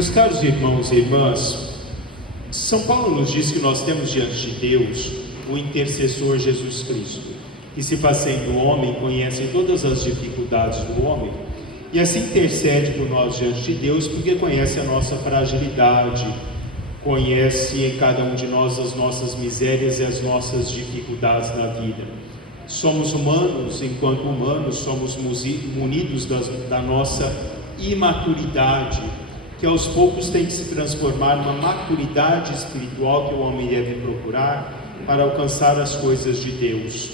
Meus caros irmãos e irmãs, São Paulo nos diz que nós temos diante de Deus o intercessor Jesus Cristo, que se fazendo homem, conhece todas as dificuldades do homem, e assim intercede por nós diante de Deus, porque conhece a nossa fragilidade, conhece em cada um de nós as nossas misérias e as nossas dificuldades na vida. Somos humanos, enquanto humanos, somos munidos da nossa imaturidade, que aos poucos tem que se transformar numa maturidade espiritual que o homem deve procurar para alcançar as coisas de Deus.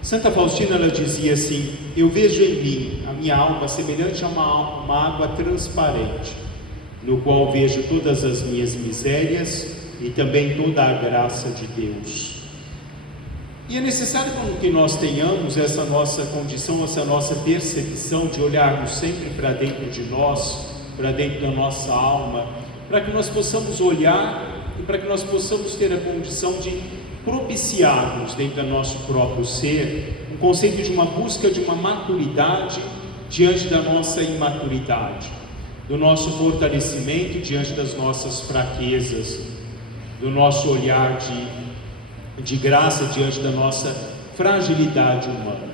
Santa Faustina, ela dizia assim: eu vejo em mim a minha alma semelhante a uma água transparente, no qual vejo todas as minhas misérias e também toda a graça de Deus. E é necessário que nós tenhamos essa nossa condição, essa nossa percepção de olharmos sempre para dentro de nós, para dentro da nossa alma, para que nós possamos olhar e para que nós possamos ter a condição de propiciarmos dentro do nosso próprio ser o conceito de uma busca de uma maturidade diante da nossa imaturidade, do nosso fortalecimento diante das nossas fraquezas, do nosso olhar de graça diante da nossa fragilidade humana.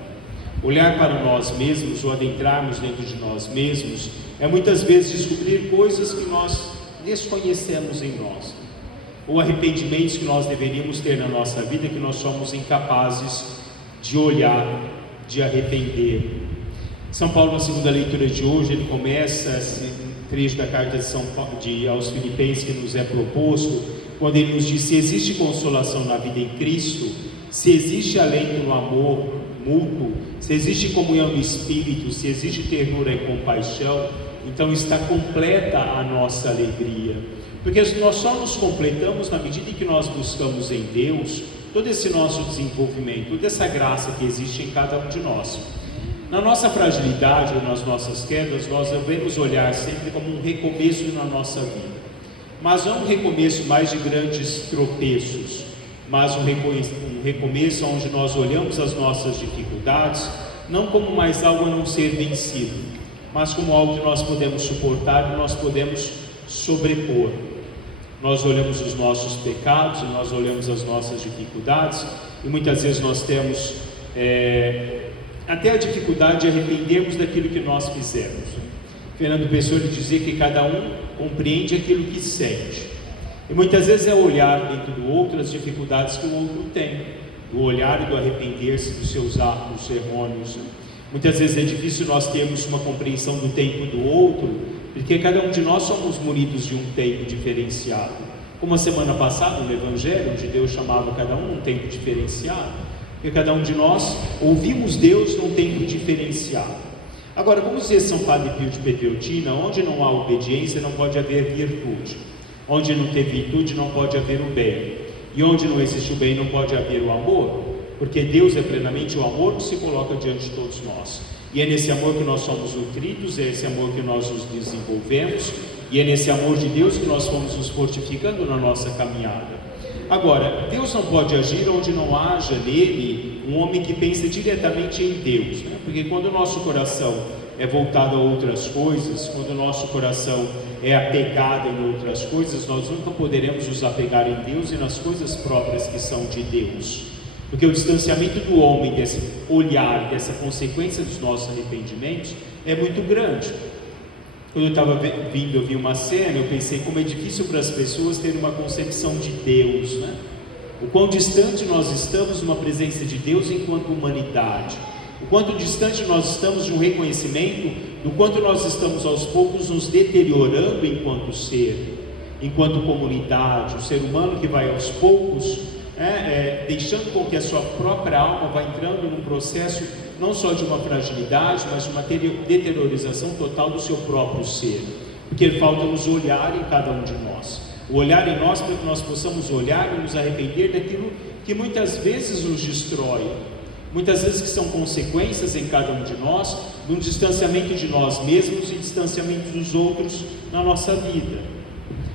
Olhar para nós mesmos ou adentrarmos dentro de nós mesmos é muitas vezes descobrir coisas que nós desconhecemos em nós, ou arrependimentos que nós deveríamos ter na nossa vida que nós somos incapazes de olhar, de arrepender. São Paulo, na segunda leitura de hoje, ele começa esse trecho da carta aos Filipenses que nos é proposto, quando ele nos diz: se existe consolação na vida em Cristo, se existe alento no amor mútuo, se existe comunhão do Espírito, se existe ternura e compaixão, então está completa a nossa alegria, porque nós só nos completamos na medida em que nós buscamos em Deus todo esse nosso desenvolvimento, toda essa graça que existe em cada um de nós. Na nossa fragilidade ou nas nossas quedas, nós devemos olhar sempre como um recomeço na nossa vida, mas não um recomeço mais de grandes tropeços, mas um recomeço onde nós olhamos as nossas dificuldades não como mais algo a não ser vencido, mas como algo que nós podemos suportar e nós podemos sobrepor. Nós olhamos os nossos pecados e nós olhamos as nossas dificuldades, e muitas vezes nós temos até a dificuldade de arrependermos daquilo que nós fizemos. Fernando Pessoa dizia que cada um compreende aquilo que sente, e muitas vezes é olhar dentro do outro as dificuldades que o outro tem, do olhar e do arrepender-se dos seus atos errôneos. Muitas vezes é difícil nós termos uma compreensão do tempo do outro, porque cada um de nós somos munidos de um tempo diferenciado. Como a semana passada no Evangelho, onde Deus chamava cada um num tempo diferenciado, porque cada um de nós ouvimos Deus num tempo diferenciado. Agora, como dizia São Padre Pio de Pietrelcina, onde não há obediência não pode haver virtude, onde não tem virtude não pode haver o bem, e onde não existe o bem não pode haver o amor, porque Deus é plenamente o amor que se coloca diante de todos nós, e é nesse amor que nós somos nutridos, é esse amor que nós nos desenvolvemos, e é nesse amor de Deus que nós fomos nos fortificando na nossa caminhada. Agora, Deus não pode agir onde não haja nele um homem que pense diretamente em Deus, né? Porque quando o nosso coração é voltado a outras coisas, quando o nosso coração é apegado em outras coisas, nós nunca poderemos nos apegar em Deus e nas coisas próprias que são de Deus, porque o distanciamento do homem desse olhar, dessa consequência dos nossos arrependimentos é muito grande. Quando eu estava vindo, eu vi uma cena, eu pensei como é difícil para as pessoas terem uma concepção de Deus, né? O quão distante nós estamos de uma presença de Deus enquanto humanidade, o quanto distante nós estamos de um reconhecimento do quanto nós estamos aos poucos nos deteriorando enquanto ser, enquanto comunidade, o ser humano que vai aos poucos deixando com que a sua própria alma vá entrando num processo não só de uma fragilidade, mas de uma deteriorização total do seu próprio ser, porque falta-nos olhar em cada um de nós, o olhar em nós para que nós possamos olhar e nos arrepender daquilo que muitas vezes nos destrói, muitas vezes que são consequências em cada um de nós, de um distanciamento de nós mesmos e distanciamento dos outros na nossa vida.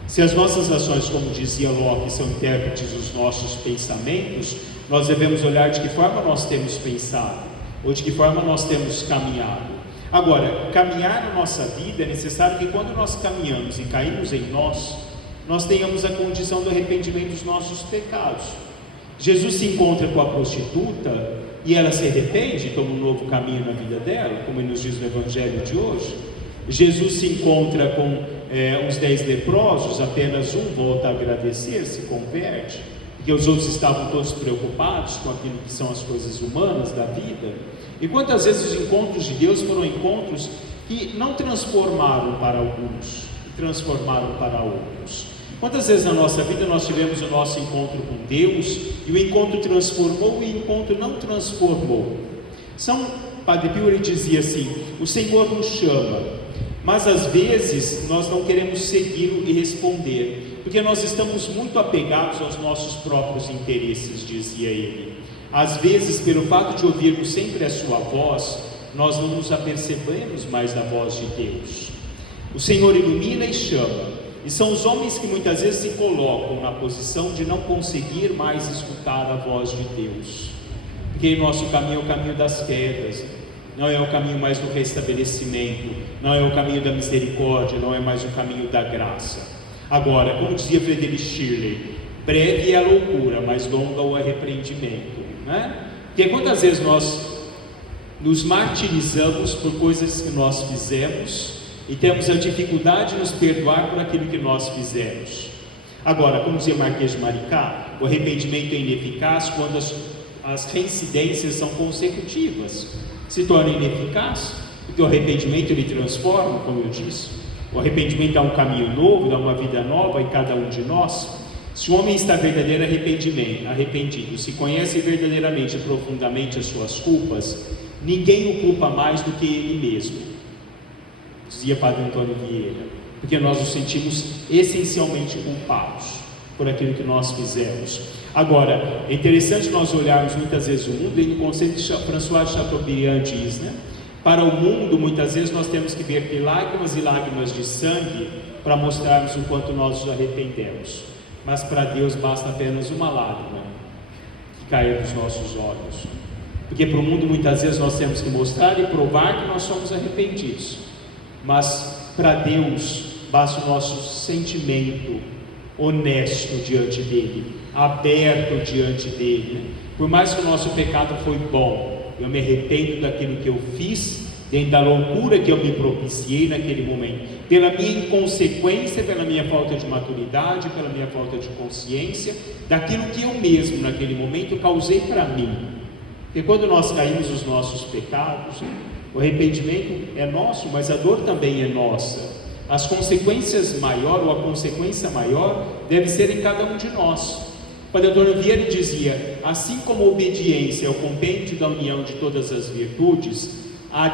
Se as nossas ações, como dizia Locke, são intérpretes dos nossos pensamentos, nós devemos olhar de que forma nós temos pensado, ou de que forma nós temos caminhado. Agora, caminhar na nossa vida é necessário que quando nós caminhamos e caímos em nós tenhamos a condição do arrependimento dos nossos pecados. Jesus se encontra com a prostituta e ela se arrepende e toma um novo caminho na vida dela, como ele nos diz no Evangelho de hoje. Jesus se encontra com os 10 leprosos, apenas um volta a agradecer, se converte, porque os outros estavam todos preocupados com aquilo que são as coisas humanas da vida. E quantas vezes os encontros de Deus foram encontros que não transformaram para alguns, transformaram para outros. Quantas vezes na nossa vida nós tivemos o nosso encontro com Deus e o encontro transformou e o encontro não transformou? Padre Pio ele dizia assim: o Senhor nos chama, mas às vezes nós não queremos segui-lo e responder, porque nós estamos muito apegados aos nossos próprios interesses, dizia ele. Às vezes, pelo fato de ouvirmos sempre a sua voz, nós não nos apercebemos mais da voz de Deus. O Senhor ilumina e chama, e são os homens que muitas vezes se colocam na posição de não conseguir mais escutar a voz de Deus, porque nosso caminho é o caminho das quedas, não é o caminho mais do restabelecimento, não é o caminho da misericórdia, não é mais o caminho da graça. Agora, como dizia Friedrich Schiller, breve é a loucura, mas longa o arrependimento, né? Porque quantas vezes nós nos martirizamos por coisas que nós fizemos e temos a dificuldade de nos perdoar por aquilo que nós fizemos. Agora, como dizia Marquês de Maricá, o arrependimento é ineficaz quando as reincidências são consecutivas. Se torna ineficaz, porque o arrependimento ele transforma, como eu disse. O arrependimento dá um caminho novo, dá uma vida nova em cada um de nós. Se o homem está verdadeiramente arrependido, se conhece verdadeiramente e profundamente as suas culpas, ninguém o culpa mais do que ele mesmo, dizia Padre Antônio Vieira, porque nós nos sentimos essencialmente culpados por aquilo que nós fizemos. Agora, é interessante nós olharmos muitas vezes o mundo, e no conceito de François Chateaubriand diz, né? Para o mundo, muitas vezes nós temos que verter lágrimas e lágrimas de sangue para mostrarmos o quanto nós nos arrependemos. Mas para Deus basta apenas uma lágrima que caia dos nossos olhos. Porque para o mundo muitas vezes nós temos que mostrar e provar que nós somos arrependidos. Mas para Deus basta o nosso sentimento honesto diante dele, aberto diante dele. Por mais que o nosso pecado foi bom, eu me arrependo daquilo que eu fiz, dentro da loucura que eu me propiciei naquele momento, pela minha inconsequência, pela minha falta de maturidade, pela minha falta de consciência, daquilo que eu mesmo naquele momento causei para mim. Porque quando nós caímos nos nossos pecados, o arrependimento é nosso, mas a dor também é nossa. As consequências maiores, ou a consequência maior, deve ser em cada um de nós. O Padre Antônio Vieira dizia: assim como a obediência é o compêndio da união de todas as virtudes, a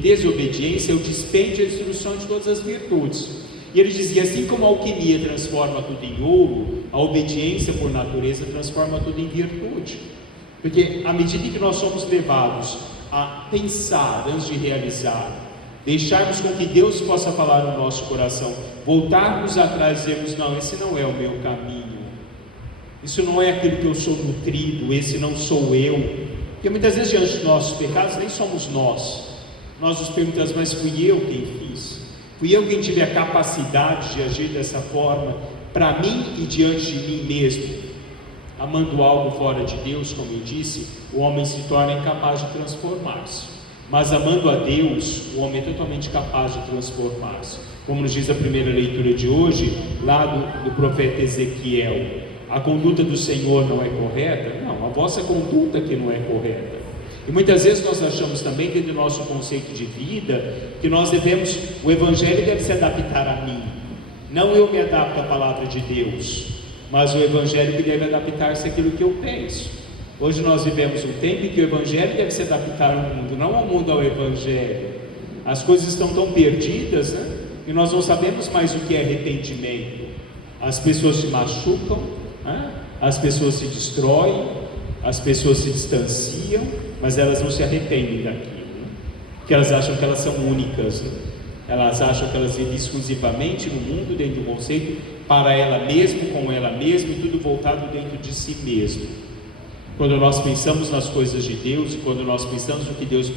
desobediência é o dispêndio e a destruição de todas as virtudes. E ele dizia: assim como a alquimia transforma tudo em ouro, a obediência por natureza transforma tudo em virtude. Porque à medida que nós somos levados a pensar antes de realizar, deixarmos com que Deus possa falar no nosso coração, voltarmos atrás e dizermos: não, esse não é o meu caminho, isso não é aquilo que eu sou nutrido, esse não sou eu. Porque muitas vezes diante dos nossos pecados nem somos nós nos perguntamos: mas fui eu quem fiz? Fui eu quem tive a capacidade de agir dessa forma para mim e diante de mim mesmo? Amando algo fora de Deus, como eu disse, o homem se torna incapaz de transformar-se. Mas amando a Deus, o homem é totalmente capaz de transformar-se. Como nos diz a primeira leitura de hoje, lá do profeta Ezequiel: a conduta do Senhor não é correta? Não, a vossa conduta que não é correta. E muitas vezes nós achamos também, dentro do nosso conceito de vida, que nós devemos, o Evangelho deve se adaptar a mim. Não eu me adapto à palavra de Deus, mas o Evangelho que deve adaptar-se àquilo que eu penso. Hoje nós vivemos um tempo em que o Evangelho deve se adaptar ao mundo, não ao mundo ao Evangelho. As coisas estão tão perdidas, né? E nós não sabemos mais o que é arrependimento. As pessoas se machucam, né? As pessoas se destroem, as pessoas se distanciam, mas elas não se arrependem daquilo, né? Porque elas acham que elas são únicas, né? Elas acham que elas vivem exclusivamente no mundo, dentro do conceito, para ela mesma, com ela mesma, e tudo voltado dentro de si mesmo. Quando nós pensamos nas coisas de Deus e quando nós pensamos no que Deus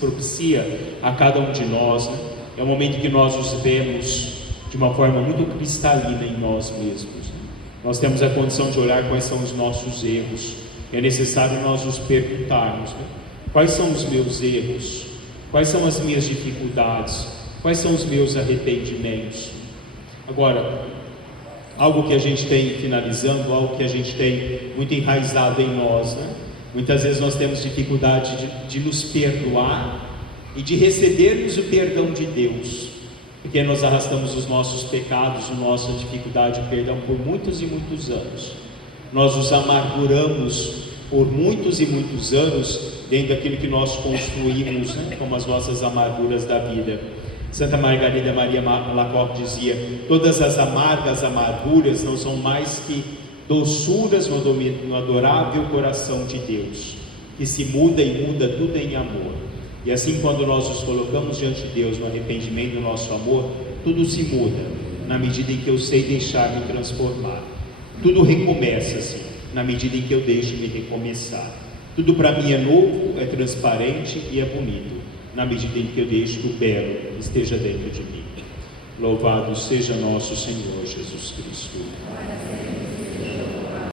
propicia a cada um de nós, né? É o momento que nós os vemos de uma forma muito cristalina em nós mesmos, né? Nós temos a condição de olhar quais são os nossos erros. É necessário nós nos perguntarmos, né? Quais são os meus erros? Quais são as minhas dificuldades? Quais são os meus arrependimentos? Agora, algo que a gente tem, finalizando, algo que a gente tem muito enraizado em nós, né? Muitas vezes nós temos dificuldade de nos perdoar e de recebermos o perdão de Deus, porque nós arrastamos os nossos pecados, a nossa dificuldade de perdão por muitos e muitos anos. Nós os amarguramos por muitos e muitos anos dentro daquilo que nós construímos, né? Como as nossas amarguras da vida. Santa Margarida Maria Alacoque dizia: todas as amargas amarguras não são mais que doçuras no adorável coração de Deus, que se muda e muda tudo em amor. E assim, quando nós nos colocamos diante de Deus no arrependimento do nosso amor, tudo se muda, na medida em que eu sei deixar-me transformar. Tudo recomeça assim, na medida em que eu deixo me recomeçar. Tudo para mim é novo, é transparente e é bonito, na medida em que eu deixo que o belo esteja dentro de mim. Louvado seja nosso Senhor Jesus Cristo.